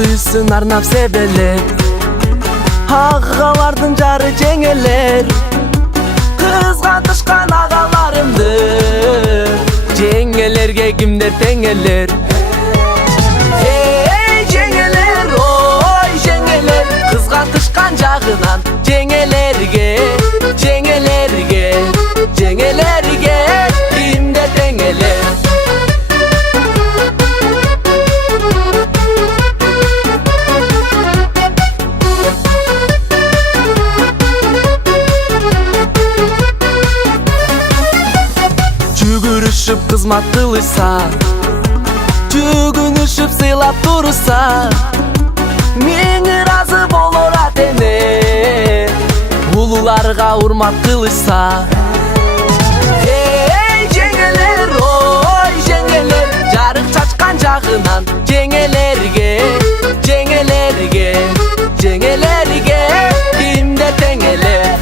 сүйсүн арнап себелеп, агыга бардым жары жеңелер, кызгантышкан агаларымды, жеңелерге кимдер теңелер. Эй жеңелер, ой жеңелер, кызгантышкан жагынан жеңелерге, жеңелерге, жеңелерге кимдер теңелер. Жүгүрүшүп кызмат кылышса, жүгүнүшүп сыйлап турса, миңи ыраазы болор атене, улууларга урмат кылышса. Эй жеңелер, ой жеңелер, жарык чачкан жагынан жеңелерге, жеңелерге, жеңелерге кимдер теңелер.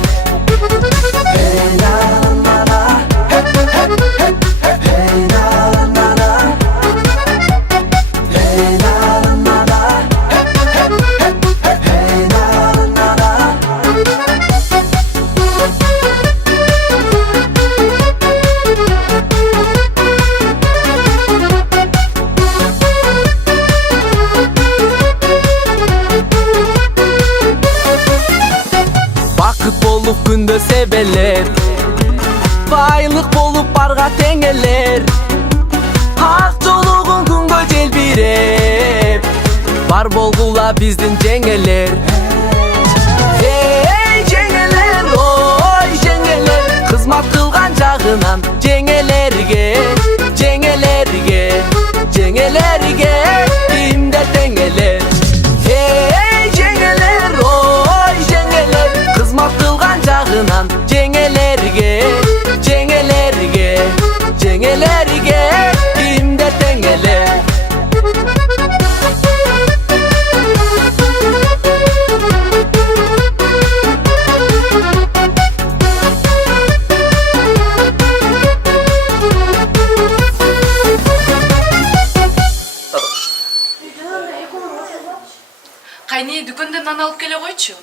Бакыт болуп күндө себелеп, байлык болуп барга теңелер, ак жолугун күнгө желбиреп, бар болгула биздин жеңелер. Эй жеңелер, ой жеңелер, кызмат кылган жагынан жеңелерге, жеңелерге, жеңелерге кимдер теңелер. Эй жеңелер, ой жеңелер, кызмат кылган жагынан жеңелерге, жеңелерге, жеңелерге кимдер теңелер. Кайны дүкөндөн нан алып келе койчу.